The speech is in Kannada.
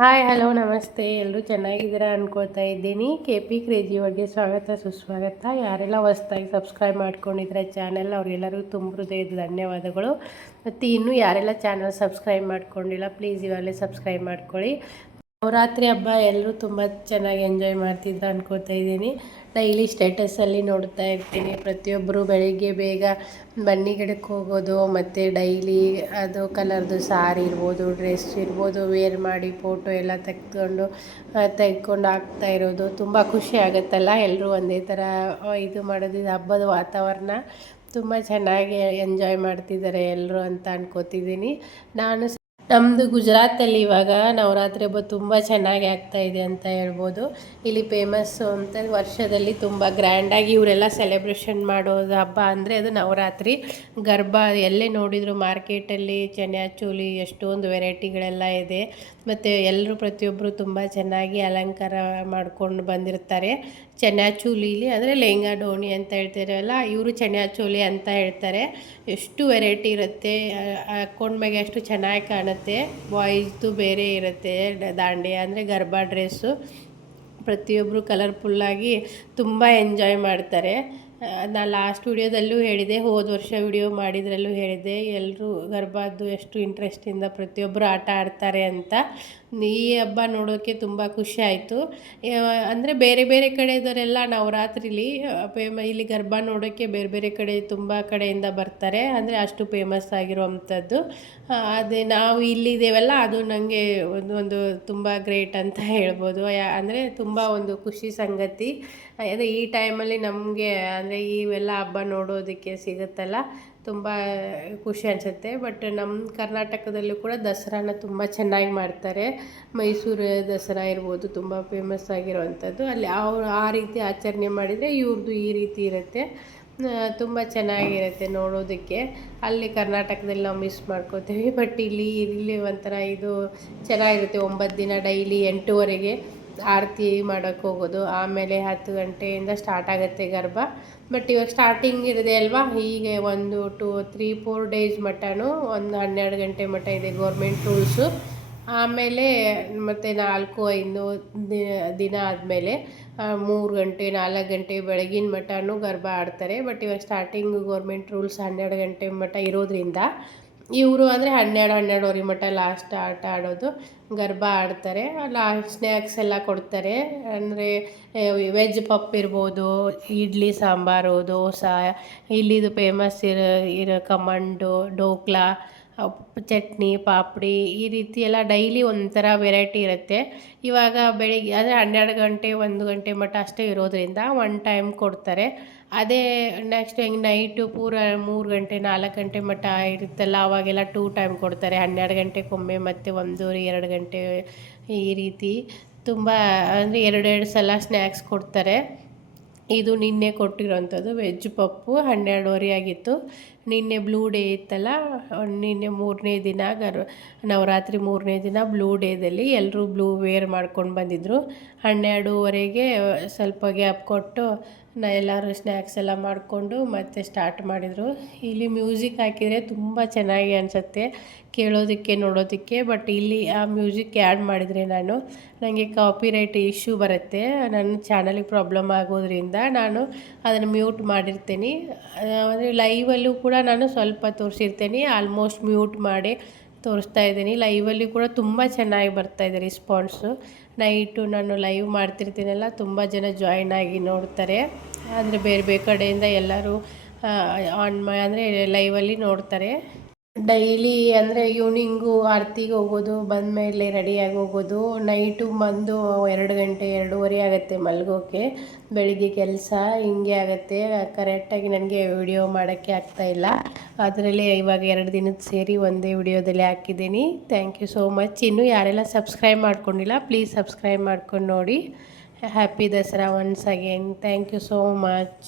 ಹಾಯ್ ಹಲೋ ನಮಸ್ತೆ, ಎಲ್ಲರೂ ಚೆನ್ನಾಗಿದ್ದೀರಾ ಅನ್ಕೋತಾ ಇದ್ದೀನಿ. ಕೆ ಪಿ ಕ್ರೇಜಿ ಒಳಗೆ ಸ್ವಾಗತ ಸುಸ್ವಾಗತ. ಯಾರೆಲ್ಲ ಹೊಸ್ದಾಗಿ ಸಬ್ಸ್ಕ್ರೈಬ್ ಮಾಡ್ಕೊಂಡಿದ್ರೆ ಚಾನೆಲ್ ಅವರೆಲ್ಲರೂ ತುಂಬ ಹೃದಯದ ಧನ್ಯವಾದಗಳು. ಮತ್ತು ಇನ್ನೂ ಯಾರೆಲ್ಲ ಚಾನಲ್ ಸಬ್ಸ್ಕ್ರೈಬ್ ಮಾಡ್ಕೊಂಡಿಲ್ಲ ಪ್ಲೀಸ್ ಇವಾಗಲೇ ಸಬ್ಸ್ಕ್ರೈಬ್ ಮಾಡ್ಕೊಳ್ಳಿ. ನವರಾತ್ರಿ ಹಬ್ಬ ಎಲ್ಲರೂ ತುಂಬ ಚೆನ್ನಾಗಿ ಎಂಜಾಯ್ ಮಾಡ್ತಿದ್ರು ಅನ್ಕೋತಾ ಇದ್ದೀನಿ. ಡೈಲಿ ಸ್ಟೇಟಸಲ್ಲಿ ನೋಡ್ತಾ ಇರ್ತೀನಿ, ಪ್ರತಿಯೊಬ್ಬರು ಬೆಳಿಗ್ಗೆ ಬೇಗ ಬನ್ನಿ ಗಿಡಕ್ಕೆ ಹೋಗೋದು, ಮತ್ತು ಡೈಲಿ ಅದು ಕಲರ್ದು ಸಾರಿ ಇರ್ಬೋದು, ಡ್ರೆಸ್ ಇರ್ಬೋದು, ವೇರ್ ಮಾಡಿ ಫೋಟೋ ಎಲ್ಲ ತೆಗೆದುಕೊಂಡು ಹಾಕ್ತಾ ಇರೋದು ತುಂಬ ಖುಷಿ ಆಗುತ್ತಲ್ಲ. ಎಲ್ಲರೂ ಒಂದೇ ಥರ ಇದು ಮಾಡೋದು, ಹಬ್ಬದ ವಾತಾವರಣ ತುಂಬ ಚೆನ್ನಾಗಿ ಎಂಜಾಯ್ ಮಾಡ್ತಿದ್ದಾರೆ ಎಲ್ಲರೂ ಅಂತ ಅನ್ಕೋತಿದ್ದೀನಿ. ನಮ್ಮದು ಗುಜರಾತಲ್ಲಿ ಇವಾಗ ನವರಾತ್ರಿ ಹಬ್ಬ ತುಂಬ ಚೆನ್ನಾಗಿ ಆಗ್ತಾಯಿದೆ ಅಂತ ಹೇಳ್ಬೋದು. ಇಲ್ಲಿ ಫೇಮಸ್ಸು ಅಂತ ವರ್ಷದಲ್ಲಿ ತುಂಬ ಗ್ರ್ಯಾಂಡಾಗಿ ಇವರೆಲ್ಲ ಸೆಲೆಬ್ರೇಷನ್ ಮಾಡೋದು ಹಬ್ಬ ಅಂದರೆ ಅದು ನವರಾತ್ರಿ. ಗರ್ಬಾ ಎಲ್ಲೇ ನೋಡಿದ್ರು ಮಾರ್ಕೆಟಲ್ಲಿ ಚನ್ಯಾಚೋಲಿ ಎಷ್ಟೊಂದು ವೆರೈಟಿಗಳೆಲ್ಲ ಇದೆ. ಮತ್ತು ಎಲ್ಲರೂ ಪ್ರತಿಯೊಬ್ಬರು ತುಂಬ ಚೆನ್ನಾಗಿ ಅಲಂಕಾರ ಮಾಡ್ಕೊಂಡು ಬಂದಿರ್ತಾರೆ. ಚನ್ಯಾಚೋಲಿಲಿ ಅಂದರೆ ಲೆಹಂಗಾ ಡೋಣಿ ಅಂತ ಹೇಳ್ತಾರಲ್ಲ, ಇವರು ಚನ್ಯಾಚೋಲಿ ಅಂತ ಹೇಳ್ತಾರೆ. ಎಷ್ಟು ವೆರೈಟಿ ಇರುತ್ತೆ, ಹಾಕ್ಕೊಂಡ್ಮೇಲೆ ಅಷ್ಟು ಚೆನ್ನಾಗಿ ಕಾಣುತ್ತೆ. ಬಾಯ್ಸ್ದು ಬೇರೆ ಇರುತ್ತೆ, ದಾಂಡಿಯಾ ಅಂದರೆ ಗರ್ಬಾ ಡ್ರೆಸ್ಸು. ಪ್ರತಿಯೊಬ್ಬರು ಕಲರ್ಫುಲ್ಲಾಗಿ ತುಂಬ ಎಂಜಾಯ್ ಮಾಡ್ತಾರೆ. ನಾನು ಲಾಸ್ಟ್ ವಿಡಿಯೋದಲ್ಲೂ ಹೇಳಿದೆ, ಹೋದ ವರ್ಷ ವಿಡಿಯೋ ಮಾಡಿದ್ರಲ್ಲೂ ಹೇಳಿದೆ, ಎಲ್ಲರೂ ಗರ್ಬಾದ್ದು ಎಷ್ಟು ಇಂಟ್ರೆಸ್ಟಿಂದ ಪ್ರತಿಯೊಬ್ಬರು ಆಟ ಆಡ್ತಾರೆ ಅಂತ. ಈ ಹಬ್ಬ ನೋಡೋಕ್ಕೆ ತುಂಬ ಖುಷಿ ಆಯಿತು. ಅಂದರೆ ಬೇರೆ ಬೇರೆ ಕಡೆದವರೆಲ್ಲ ನವರಾತ್ರಿಲಿ ಇಲ್ಲಿ ಗರ್ಬಾ ನೋಡೋಕ್ಕೆ ಬೇರೆ ಬೇರೆ ಕಡೆ ತುಂಬ ಕಡೆಯಿಂದ ಬರ್ತಾರೆ, ಅಂದರೆ ಅಷ್ಟು ಫೇಮಸ್ ಆಗಿರುವಂಥದ್ದು. ಅದೇ ನಾವು ಇಲ್ಲಿದ್ದೇವಲ್ಲ, ಅದು ನನಗೆ ಒಂದು ತುಂಬ ಗ್ರೇಟ್ ಅಂತ ಹೇಳ್ಬೋದು. ಅಂದರೆ ತುಂಬ ಒಂದು ಖುಷಿ ಸಂಗತಿ. ಅದೇ ಈ ಟೈಮಲ್ಲಿ ನಮಗೆ ಅಂದರೆ ಇವೆಲ್ಲ ಹಬ್ಬ ನೋಡೋದಕ್ಕೆ ಸಿಗುತ್ತಲ್ಲ, ತುಂಬ ಖುಷಿ ಅನಿಸುತ್ತೆ. ಬಟ್ ನಮ್ಮ ಕರ್ನಾಟಕದಲ್ಲೂ ಕೂಡ ದಸರಾನ ತುಂಬ ಚೆನ್ನಾಗಿ ಮಾಡ್ತಾರೆ. ಮೈಸೂರು ದಸರಾ ಇರ್ಬೋದು, ತುಂಬ ಫೇಮಸ್ ಆಗಿರುವಂಥದ್ದು. ಅಲ್ಲಿ ಅವರು ಆ ರೀತಿ ಆಚರಣೆ ಮಾಡಿದರೆ ಇವ್ರದ್ದು ಈ ರೀತಿ ಇರುತ್ತೆ, ತುಂಬ ಚೆನ್ನಾಗಿರುತ್ತೆ ನೋಡೋದಕ್ಕೆ. ಅಲ್ಲಿ ಕರ್ನಾಟಕದಲ್ಲಿ ನಾವು ಮಿಸ್ ಮಾಡ್ಕೋತೀವಿ, ಬಟ್ ಇಲ್ಲಿ ಒಂಥರ ಇದು ಚೆನ್ನಾಗಿರುತ್ತೆ. 9 ದಿನ ಡೈಲಿ 8ವರೆಗೆ ಆರತಿ ಮಾಡೋಕ್ಕೆ ಹೋಗೋದು, ಆಮೇಲೆ 10 ಗಂಟೆಯಿಂದ ಸ್ಟಾರ್ಟ್ ಆಗುತ್ತೆ ಗರ್ಬಾ. ಬಟ್ ಇವಾಗ ಸ್ಟಾರ್ಟಿಂಗ್ ಇದೆ ಅಲ್ವಾ, ಹೀಗೆ 1 2 3 4 ಡೇಸ್ ಮಟನೂ ಒಂದು 12 ಗಂಟೆ ಮಟ್ಟ ಇದೆ ಗೌರ್ಮೆಂಟ್ ರೂಲ್ಸು. ಆಮೇಲೆ ಮತ್ತು 4-5 ದಿನ ಆದಮೇಲೆ 3 ಗಂಟೆ 4 ಗಂಟೆ ಬೆಳಗಿನ ಮಟನೂ ಗರ್ಬಾ ಆಡ್ತಾರೆ. ಬಟ್ ಇವಾಗ ಸ್ಟಾರ್ಟಿಂಗು ಗೌರ್ಮೆಂಟ್ ರೂಲ್ಸ್ 12 ಗಂಟೆ ಮಟ್ಟ ಇರೋದ್ರಿಂದ ಇವರು ಅಂದರೆ 12-12:30 ಮಟ್ಟ ಲಾಸ್ಟ್ ಆಟ ಆಡೋದು, ಗರ್ಬಾ ಆಡ್ತಾರೆ. ಸ್ನ್ಯಾಕ್ಸ್ ಎಲ್ಲ ಕೊಡ್ತಾರೆ, ಅಂದರೆ ವೆಜ್ ಪಪ್ ಇರ್ಬೋದು, ಇಡ್ಲಿ ಸಾಂಬಾರು, ದೋಸೆ, ಇಲ್ಲಿದು ಫೇಮಸ್ ಇರೋ ಖಮಂಡು, ಡೋಕ್ಲಾ, ಚಟ್ನಿ, ಪಾಪಡಿ, ಈ ರೀತಿ ಎಲ್ಲ ಡೈಲಿ ಒಂಥರ ವೆರೈಟಿ ಇರುತ್ತೆ. ಇವಾಗ ಬೆಳಿಗ್ಗೆ ಅಂದರೆ 12 ಗಂಟೆ 1 ಗಂಟೆ ಮಟ್ಟ ಅಷ್ಟೇ ಇರೋದ್ರಿಂದ 1 ಟೈಮ್ ಕೊಡ್ತಾರೆ. ಅದೇ ನೆಕ್ಸ್ಟ್ ಹೆಂಗೆ ನೈಟು ಪೂರ 3 ಗಂಟೆ 4 ಗಂಟೆ ಮಟ್ಟ ಇರುತ್ತಲ್ಲ, ಅವಾಗೆಲ್ಲ 2 ಟೈಮ್ ಕೊಡ್ತಾರೆ. 12 ಗಂಟೆಗೊಮ್ಮೆ ಮತ್ತು 1-2 ಗಂಟೆ, ಈ ರೀತಿ ತುಂಬ ಅಂದರೆ 2 ಸಲ ಸ್ನ್ಯಾಕ್ಸ್ ಕೊಡ್ತಾರೆ. ಇದು ನಿನ್ನೆ ಕೊಟ್ಟಿರೋಂಥದ್ದು ವೆಜ್ ಪಪ್ಪು 12:30 ಆಗಿತ್ತು. ನಿನ್ನೆ ಬ್ಲೂ ಡೇ ಇತ್ತಲ್ಲ, ನಿನ್ನೆ 3ನೇ ದಿನ ನವರಾತ್ರಿ 3ನೇ ದಿನ ಬ್ಲೂ ಡೇದಲ್ಲಿ ಎಲ್ಲರೂ ಬ್ಲೂ ವೇರ್ ಮಾಡ್ಕೊಂಡು ಬಂದಿದ್ದರು. 12:30ಗೆ ಸ್ವಲ್ಪ ಗ್ಯಾಪ್ ಕೊಟ್ಟು ಎಲ್ಲರೂ ಸ್ನ್ಯಾಕ್ಸ್ ಎಲ್ಲ ಮಾಡಿಕೊಂಡು ಮತ್ತೆ ಸ್ಟಾರ್ಟ್ ಮಾಡಿದರು. ಇಲ್ಲಿ ಮ್ಯೂಸಿಕ್ ಹಾಕಿದರೆ ತುಂಬ ಚೆನ್ನಾಗಿ ಅನಿಸುತ್ತೆ ಕೇಳೋದಕ್ಕೆ ನೋಡೋದಕ್ಕೆ. ಬಟ್ ಇಲ್ಲಿ ಆ ಮ್ಯೂಸಿಕ್ ಆ್ಯಡ್ ಮಾಡಿದರೆ ನನಗೆ ಕಾಪಿರೈಟ್ ಇಶ್ಯೂ ಬರುತ್ತೆ, ನನ್ನ ಚಾನಲಿಗೆ ಪ್ರಾಬ್ಲಮ್ ಆಗೋದ್ರಿಂದ ನಾನು ಅದನ್ನು ಮ್ಯೂಟ್ ಮಾಡಿರ್ತೀನಿ. ಅಂದರೆ ಲೈವಲ್ಲೂ ಕೂಡ ನಾನು ಸ್ವಲ್ಪ ತೋರಿಸಿರ್ತೀನಿ, ಆಲ್ಮೋಸ್ಟ್ ಮ್ಯೂಟ್ ಮಾಡಿ ತೋರಿಸ್ತಾ ಇದ್ದೀನಿ. ಲೈವಲ್ಲಿ ಕೂಡ ತುಂಬ ಚೆನ್ನಾಗಿ ಬರ್ತಾಯಿದೆ ರೆಸ್ಪಾನ್ಸು. ನೈಟು ನಾನು ಲೈವ್ ಮಾಡ್ತಿರ್ತೀನಲ್ಲ, ತುಂಬ ಜನ ಜಾಯ್ನ್ ಆಗಿ ನೋಡ್ತಾರೆ. ಅಂದರೆ ಬೇರೆ ಬೇರೆ ಕಡೆಯಿಂದ ಎಲ್ಲರೂ ಅಂದರೆ ಲೈವಲ್ಲಿ ನೋಡ್ತಾರೆ. ಡೈಲಿ ಅಂದರೆ ಈವ್ನಿಂಗು ಆರತಿಗೆ ಹೋಗೋದು, ಬಂದಮೇಲೆ ರೆಡಿಯಾಗಿ ಹೋಗೋದು, ನೈಟು ಬಂದು 2 ಗಂಟೆ 2:30 ಆಗುತ್ತೆ ಮಲಗೋಕ್ಕೆ. ಬೆಳಿಗ್ಗೆ ಕೆಲಸ ಹಿಂಗೆ ಆಗುತ್ತೆ, ಕರೆಕ್ಟಾಗಿ ನನಗೆ ವಿಡಿಯೋ ಮಾಡೋಕ್ಕೆ ಆಗ್ತಾಯಿಲ್ಲ. ಅದರಲ್ಲೇ ಇವಾಗ 2 ದಿನದ ಸೇರಿ ಒಂದೇ ವಿಡಿಯೋದಲ್ಲಿ ಹಾಕಿದ್ದೀನಿ. Thank you so much. ಇನ್ನೂ ಯಾರೆಲ್ಲ ಸಬ್ಸ್ಕ್ರೈಬ್ ಮಾಡ್ಕೊಂಡಿಲ್ಲ ಪ್ಲೀಸ್ ಸಬ್ಸ್ಕ್ರೈಬ್ ಮಾಡ್ಕೊಂಡು ನೋಡಿ. Happy Dasara once again. Thank you so much.